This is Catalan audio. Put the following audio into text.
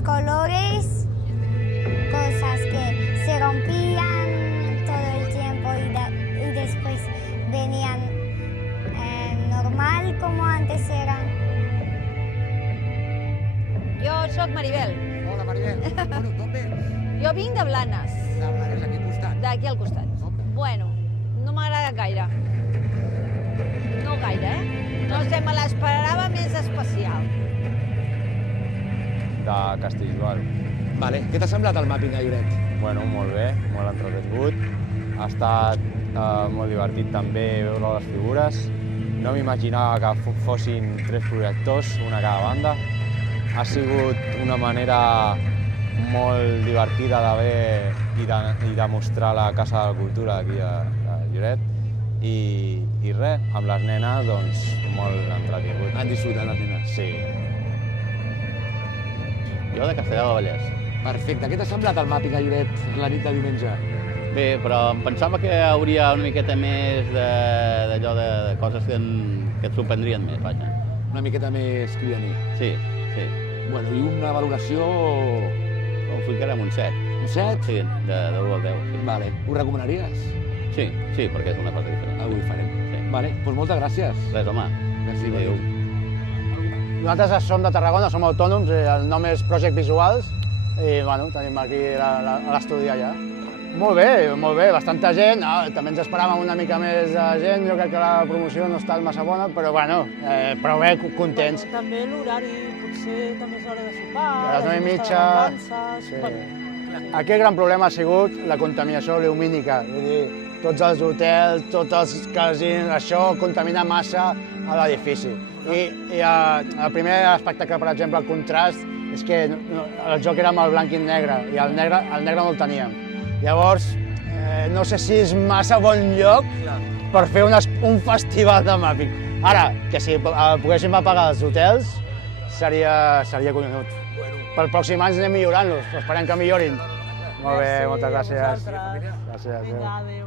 los colores, cosas que se rompían todo el tiempo y después venían normal como antes eran. Jo sóc Maribel. Hola, Maribel. Bueno, d'on vens? Jo vinc de Blanes, De Blanes, aquí al costat. d'aquí al costat. Bueno, no m'agrada gaire. No gaire, No sé, me l'esperava més especial. De Castellbisbal. Vale. Què t'ha semblat el màpping a Lloret? Bueno, molt bé, molt entretingut. Ha estat molt divertit també veure les figures. No m'imaginava que fossin 3 projectors, una a cada banda. Ha sigut una manera molt divertida de ver i de mostrar la Casa de la Cultura d'aquí a Lloret. I res, amb les nenes, doncs, molt entretingut. Han disfrutat les nenes? Sí. Jo de Castellar del Vallès. Perfecte. Què t'ha semblat el màpping a Lloret la nit de diumenge? Bé, però em pensava que hi hauria una miqueta més d'allò de coses que et sorprendrien més, vaja. Una miqueta més crianí. Sí. Bueno, i una valoració... Ho ficarem un 7. Un 7? Sí, de 1 al 10. Sí. Vale. Ho recomanaries? Sí, perquè és una cosa diferent. Avui farem. Sí. Vale, doncs moltes gràcies. Res, home. Merci, Adéu. Nosaltres som de Tarragona, som autònoms, el nom és Project Visuals i bueno, tenim aquí l'estudi allà. Molt bé, bastanta gent, també ens esperàvem una mica més de gent, jo crec que la promoció no ha estat massa bona, però bueno, prou bé, contents. També l'horari, potser també és hora de sopar, A les 9:30, sí. Aquí el gran problema ha sigut la contaminació lumínica, vull dir, tots els hotels, tots els casinos, això contamina massa a l'edifici. I el primer aspecte que, per exemple, el contrast, és que el joc era amb el blanc i negre, i el negre no el teníem. Llavors, no sé si és massa bon lloc per fer un festival de màpping. Ara, que si poguéssim apagar els hotels, seria collonut. Pel pròxim any anem millorant-los, esperem que millorin. Molt bé, moltes gràcies. Gràcies. Gràcies, adéu. Adéu.